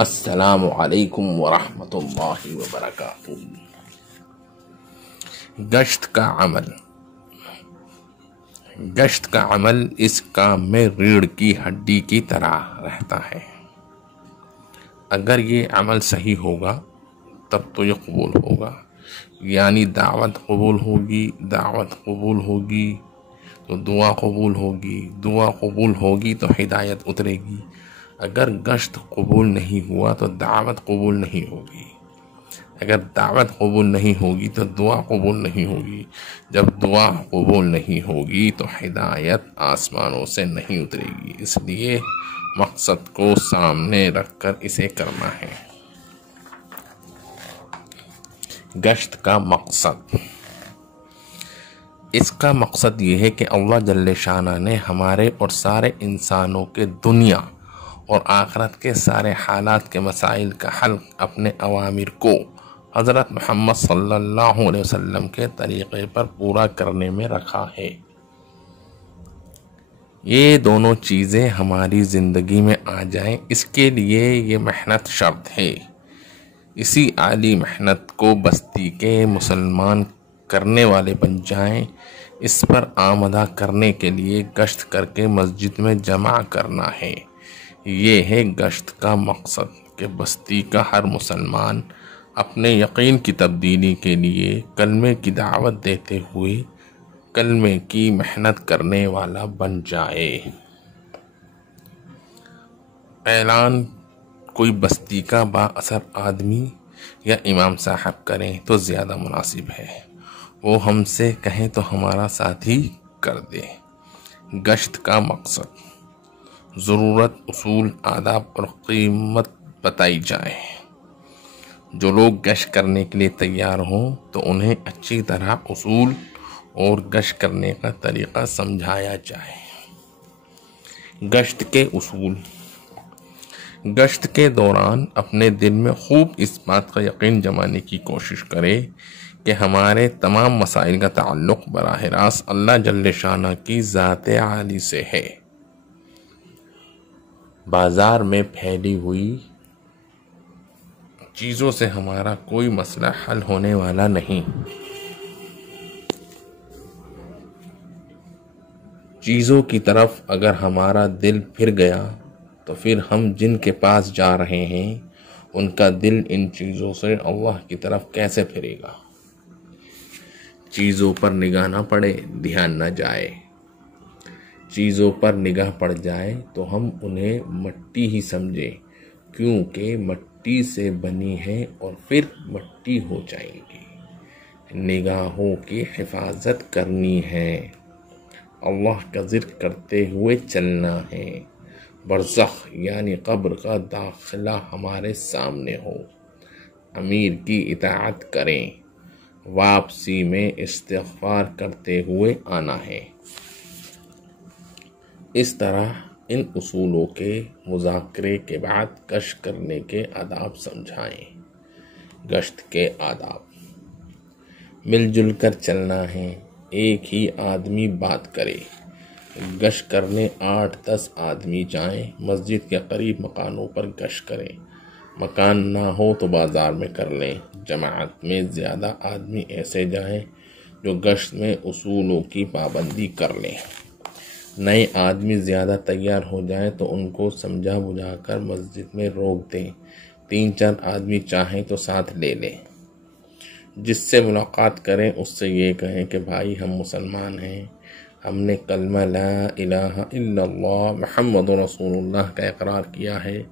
السلام علیکم ورحمۃ اللہ وبرکاتہ۔ گشت کا عمل اس کام میں ریڑھ کی ہڈی کی طرح رہتا ہے۔ اگر یہ عمل صحیح ہوگا تب تو یہ قبول ہوگا، یعنی دعوت قبول ہوگی تو دعا قبول ہوگی تو ہدایت اترے گی۔ اگر گشت قبول نہیں ہوا تو دعوت قبول نہیں ہوگی، اگر دعوت قبول نہیں ہوگی تو دعا قبول نہیں ہوگی، جب دعا قبول نہیں ہوگی تو ہدایت آسمانوں سے نہیں اترے گی۔ اس لیے مقصد کو سامنے رکھ کر اسے کرنا ہے۔ گشت کا مقصد، اس کا مقصد یہ ہے کہ اللہ جل شانہ نے ہمارے اور سارے انسانوں کے دنیا اور آخرت کے سارے حالات کے مسائل کا حل اپنے اوامر کو حضرت محمد صلی اللہ علیہ وسلم کے طریقے پر پورا کرنے میں رکھا ہے۔ یہ دونوں چیزیں ہماری زندگی میں آ جائیں، اس کے لیے یہ محنت شرط ہے۔ اسی عالی محنت کو بستی کے مسلمان کرنے والے بن جائیں، اس پر آمدہ کرنے کے لیے گشت کر کے مسجد میں جمع کرنا ہے۔ یہ ہے گشت کا مقصد کہ بستی کا ہر مسلمان اپنے یقین کی تبدیلی کے لیے کلمے کی دعوت دیتے ہوئے کلمے کی محنت کرنے والا بن جائے۔ اعلان کوئی بستی کا با اثر آدمی یا امام صاحب کریں تو زیادہ مناسب ہے، وہ ہم سے کہیں تو ہمارا ساتھی کر دے۔ گشت کا مقصد، ضرورت، اصول، آداب اور قیمت بتائی جائے۔ جو لوگ گشت کرنے کے لیے تیار ہوں تو انہیں اچھی طرح اصول اور گشت کرنے کا طریقہ سمجھایا جائے۔ گشت کے اصول، گشت کے دوران اپنے دل میں خوب اس بات کا یقین جمانے کی کوشش کرے کہ ہمارے تمام مسائل کا تعلق براہ راست اللہ جل شانہ کی ذات عالی سے ہے۔ بازار میں پھیلی ہوئی چیزوں سے ہمارا کوئی مسئلہ حل ہونے والا نہیں۔ چیزوں کی طرف اگر ہمارا دل پھر گیا تو پھر ہم جن کے پاس جا رہے ہیں ان کا دل ان چیزوں سے اللہ کی طرف کیسے پھرے گا؟ چیزوں پر نگاہ نہ پڑے، دھیان نہ جائے۔ چیزوں پر نگاہ پڑ جائے تو ہم انہیں مٹی ہی سمجھیں، کیونکہ مٹی سے بنی ہے اور پھر مٹی ہو جائیں گی۔ نگاہوں کی حفاظت کرنی ہے، اللہ کا ذکر کرتے ہوئے چلنا ہے۔ برزخ یعنی قبر کا داخلہ ہمارے سامنے ہو، امیر کی اطاعت کریں، واپسی میں استغفار کرتے ہوئے آنا ہے۔ اس طرح ان اصولوں کے مذاکرے کے بعد گشت کرنے کے آداب سمجھائیں۔ گشت کے آداب، مل جل کر چلنا ہے، ایک ہی آدمی بات کرے۔ گشت کرنے 8-10 آدمی جائیں، مسجد کے قریب مکانوں پر گشت کریں۔ مکان نہ ہو تو بازار میں کر لیں۔ جماعت میں زیادہ آدمی ایسے جائیں جو گشت میں اصولوں کی پابندی کر لیں۔ نئے آدمی زیادہ تیار ہو جائیں تو ان کو سمجھا بجھا کر مسجد میں روک دیں۔ 3-4 آدمی چاہیں تو ساتھ لے لیں۔ جس سے ملاقات کریں اس سے یہ کہیں کہ بھائی ہم مسلمان ہیں، ہم نے کلمہ لا الہ الا اللہ محمد رسول اللہ کا اقرار کیا ہے،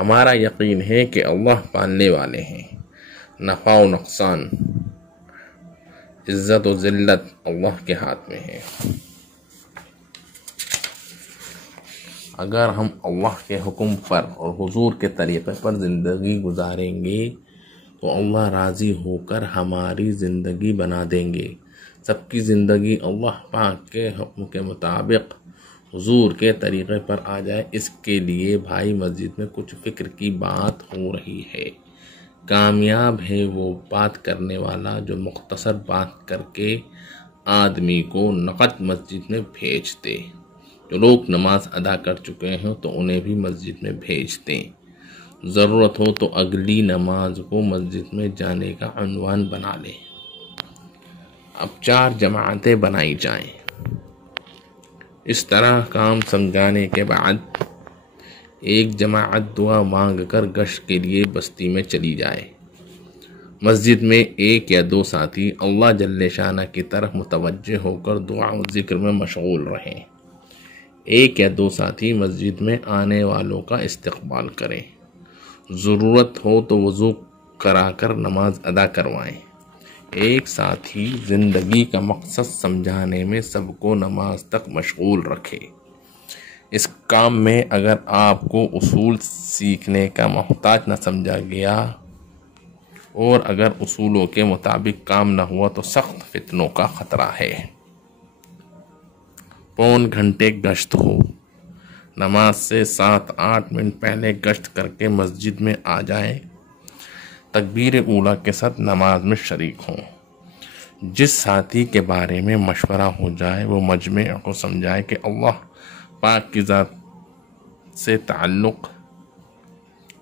ہمارا یقین ہے کہ اللہ پالنے والے ہیں، نفع و نقصان، عزت و ذلت اللہ کے ہاتھ میں ہے۔ اگر ہم اللہ کے حکم پر اور حضور کے طریقے پر زندگی گزاریں گے تو اللہ راضی ہو کر ہماری زندگی بنا دیں گے۔ سب کی زندگی اللہ پاک کے حکم کے مطابق حضور کے طریقے پر آ جائے، اس کے لیے بھائی مسجد میں کچھ فکر کی بات ہو رہی ہے۔ کامیاب ہے وہ بات کرنے والا جو مختصر بات کر کے آدمی کو نقد مسجد میں بھیج دے۔ جو لوگ نماز ادا کر چکے ہیں تو انہیں بھی مسجد میں بھیج دیں۔ ضرورت ہو تو اگلی نماز کو مسجد میں جانے کا عنوان بنا لیں۔ اب 4 جماعتیں بنائی جائیں۔ اس طرح کام سمجھانے کے بعد ایک جماعت دعا مانگ کر گشت کے لیے بستی میں چلی جائے۔ مسجد میں 1 یا 2 ساتھی اللہ جل شانہ کی طرف متوجہ ہو کر دعا و ذکر میں مشغول رہیں۔ 1 یا 2 ساتھی مسجد میں آنے والوں کا استقبال کریں۔ ضرورت ہو تو وضو کرا کر نماز ادا کروائیں۔ ایک ساتھی زندگی کا مقصد سمجھانے میں سب کو نماز تک مشغول رکھے۔ اس کام میں اگر آپ کو اصول سیکھنے کا محتاج نہ سمجھا گیا اور اگر اصولوں کے مطابق کام نہ ہوا تو سخت فتنوں کا خطرہ ہے۔ پون گھنٹے گشت ہو۔ نماز سے 7-8 منٹ پہلے گشت کر کے مسجد میں آ جائیں۔ تکبیر اولیٰ کے ساتھ نماز میں شریک ہوں۔ جس ساتھی کے بارے میں مشورہ ہو جائے وہ مجمع کو سمجھائے کہ اللہ پاک کی ذات سے تعلق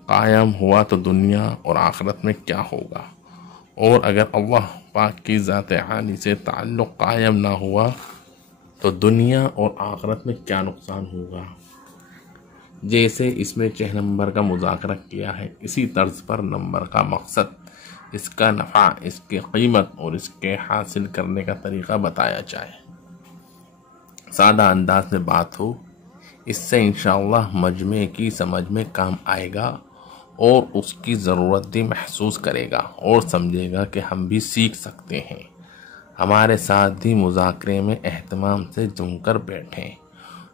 قائم ہوا تو دنیا اور آخرت میں کیا ہوگا، اور اگر اللہ پاک کی ذات عالی سے تعلق قائم نہ ہوا تو دنیا اور آخرت میں کیا نقصان ہوگا۔ جیسے اس میں 6 نمبر کا مذاکرہ کیا ہے، اسی طرز پر نمبر کا مقصد، اس کا نفع، اس کی قیمت اور اس کے حاصل کرنے کا طریقہ بتایا جائے۔ سادہ انداز میں بات ہو، اس سے انشاءاللہ مجمع کی سمجھ میں کام آئے گا اور اس کی ضرورت بھی محسوس کرے گا اور سمجھے گا کہ ہم بھی سیکھ سکتے ہیں۔ ہمارے ساتھ بھی مذاکرے میں اہتمام سے جم کر بیٹھیں،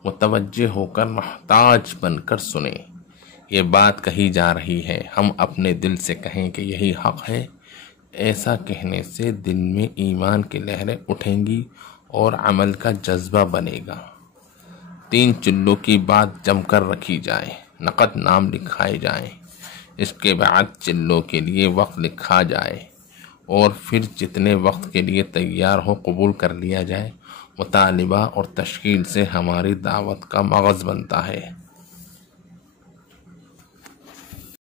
متوجہ ہو کر محتاج بن کر سنیں۔ یہ بات کہی جا رہی ہے، ہم اپنے دل سے کہیں کہ یہی حق ہے۔ ایسا کہنے سے دل میں ایمان کی لہریں اٹھیں گی اور عمل کا جذبہ بنے گا۔ 3 چلوں کی بات جم کر رکھی جائے، نقد نام لکھائے جائیں۔ اس کے بعد چلوں کے لیے وقت لکھا جائے اور پھر جتنے وقت کے لیے تیار ہو قبول کر لیا جائے۔ مطالبہ اور تشکیل سے ہماری دعوت کا مغز بنتا ہے۔